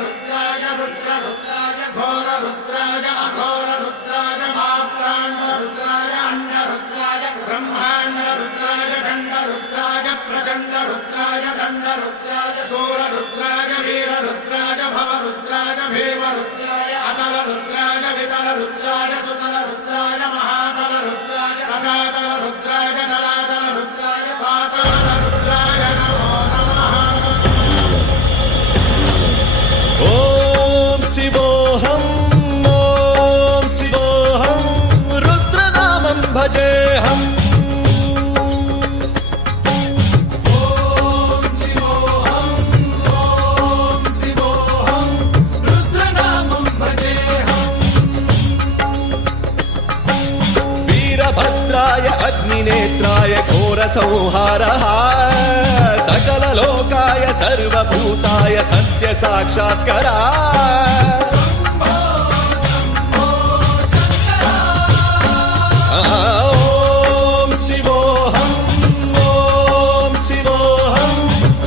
रुद्राय रुद्राय घोर रुद्राय अघोर रुद्राय मात्राण्ड रुद्राय अंड रुद्राय ब्रह्मांड रुद्राय खंड रुद्राय प्रचंड रुद्राय दंड रुद्राय सूर रुद्राय वीर रुद्राय भव रुद्राय भीम रुद्राय अतल रुद्राय वितल रुद्राय सुतल रुद्राय महातल रुद्राय सजातल रुद्राय जलातल रुद्राय पाताल रुद्राय नमो नमः। ओम शिवोऽहं रुद्रनामं भजेऽहम्। वीरभद्राय अग्निनेत्राय घोरसंहारः सकललोकाय सर्वभूताय सत्यसाक्षात्करा। ॐ शिवोऽहं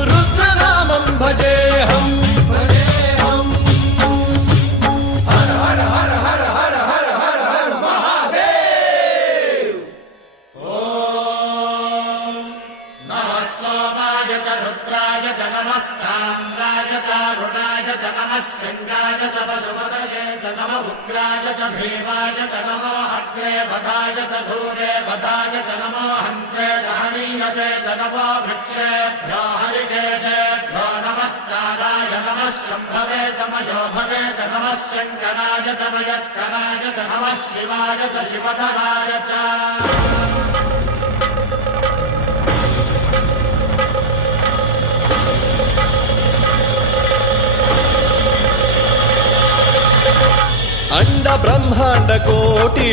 रुद्रनामं भजेऽहम्। रुद्राय च नमस्ताम्राय च रुणाय च नमः शृङ्गाय च पशुपतये च नमः उग्राय च भीमाय च नमो अग्रे वधाय च धूरे वधाय च नमो हन्त्रे च हनीयसे च नमो वृक्षेभ्यो हरिकेशेभ्यो नमस्काराय नमः शम्भवे च मयोभवे च नमः शङ्कराय च मयस्कराय च नमः शिवाय च शिवधराय च। अंड ब्रह्मांड कोटि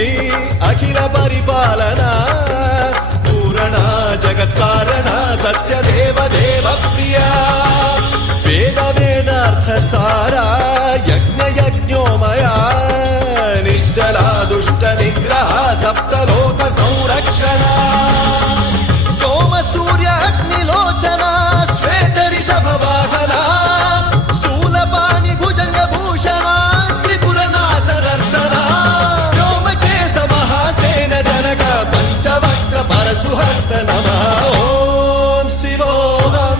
अखिल परिपालना पूरणा जगत्कारणा सत्यदेव देव प्रिया वेद वेदार्थ सारा यज्ञ यज्ञोमया निश्चला दुष्ट निग्रह सप्तलोक संरक्षणा सोम सूर्य अग्निलोचना श्वेत ऋषभ वाहना शूलपाणि भुजंग भूषणा पंचवक्त्र परशुहस्त नमः। ओम शिवोऽहं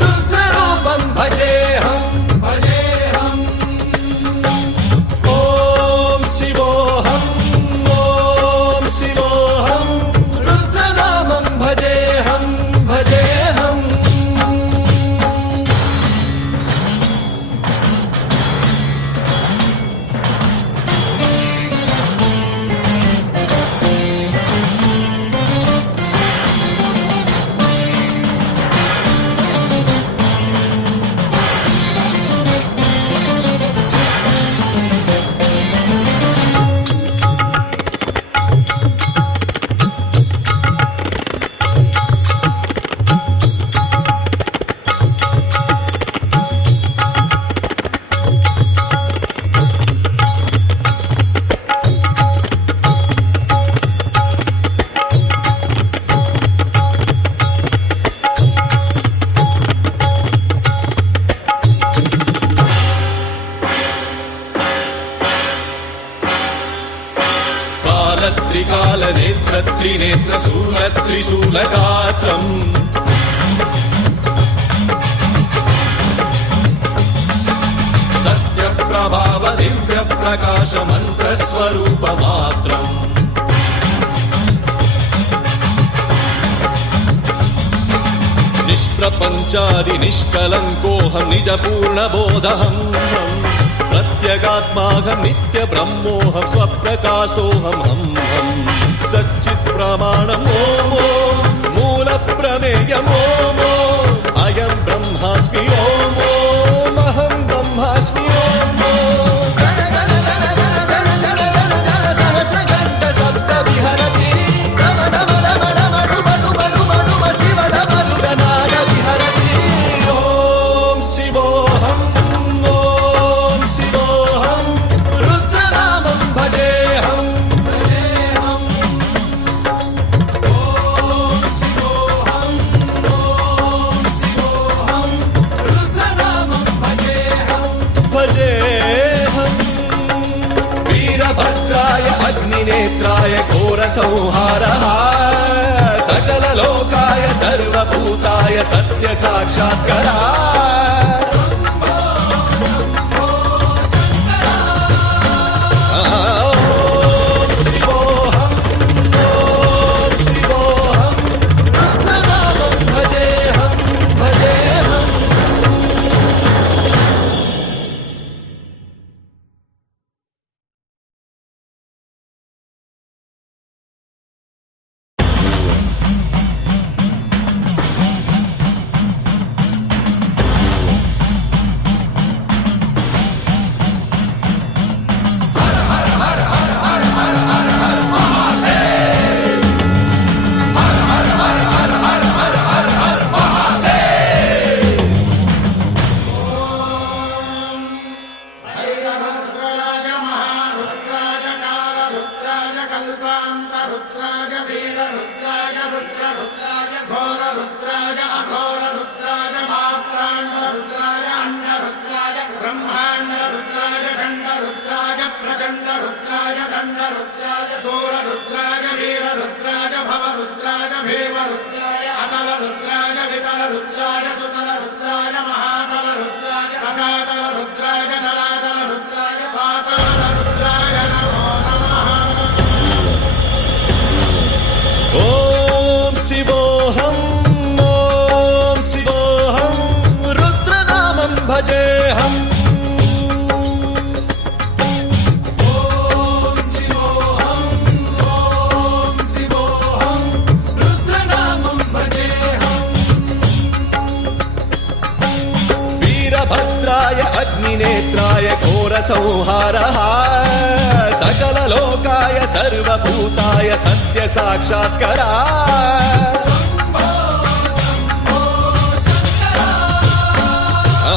रुद्ररूपं भजेऽहम्। ओम शिवोऽहं रुद्रनामं भजेऽहम्। त्रिकालनेत्र त्रिनेत्र शूल त्रिशूलगात्रम् सत्यप्रभाव दिव्य प्रकाश मंत्र स्वरूप मात्रम् निष्प्रपंचादि निष्कलंकोऽहं निज पूर्ण बोधहम् प्रत्यगात्माहं नित्य ब्रह्मोऽहं स्वप्रकाशोऽहं हम सच्चित् प्रमाणम् ओम मूल प्रमेयम् ओम अयं ब्रह्मास्मि ओम अहं ब्रह्मास्मि ओम सहस्रघण्ट शब्द विहरति शिव डमरुगनाद विहरति। ओम शिवोऽहं रुद्रनामं भजेऽहम्। संहारः सकललोकाय सर्वभूताय सत्य साक्षात्करः रुद्राय महारुद्राय कालरुद्राय कल्पान्तरुद्राय वीररुद्राय रुद्ररुद्राय घोररुद्राय अघोररुद्राय मात्राण्डरुद्राय अण्डरुद्राय ब्रह्माण्डरुद्राय षण्डरुद्राय प्रचण्डरुद्राय दण्डरुद्राय सूररुद्राय वीररुद्राय भवरुद्राय भीमरुद्राय अतलरुद्राय वितलरुद्राय सुतलरुद्राय महातलरुद्राय सचातलरुद्राय जलातलरुद्राय पातालरुद्राय नमो नमः। ॐ शिवोऽहम् ॐ शिवोऽहम् रुद्रनामं भजेऽहम् वीरभद्राय अग्निनेत्राय घोरसंहारः सकललोकाय सर्वभूताय सत्य साक्षात्करः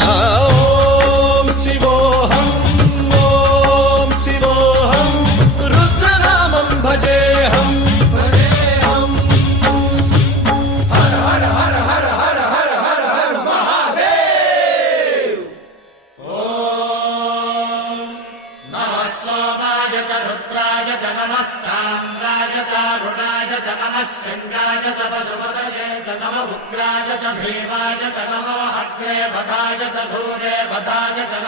ॐ शिवोऽहम् ॐ शिवोऽहम् रुद्रनामं भजेऽहम् नमः सोमाय च रुद्राय च नमस्ताम्राय च रुणाय च नमः शृङ्गाय च पशुपतये च नमः उग्राय च भीमाय च नमो अग्रे वधाय च धूरे वधाय च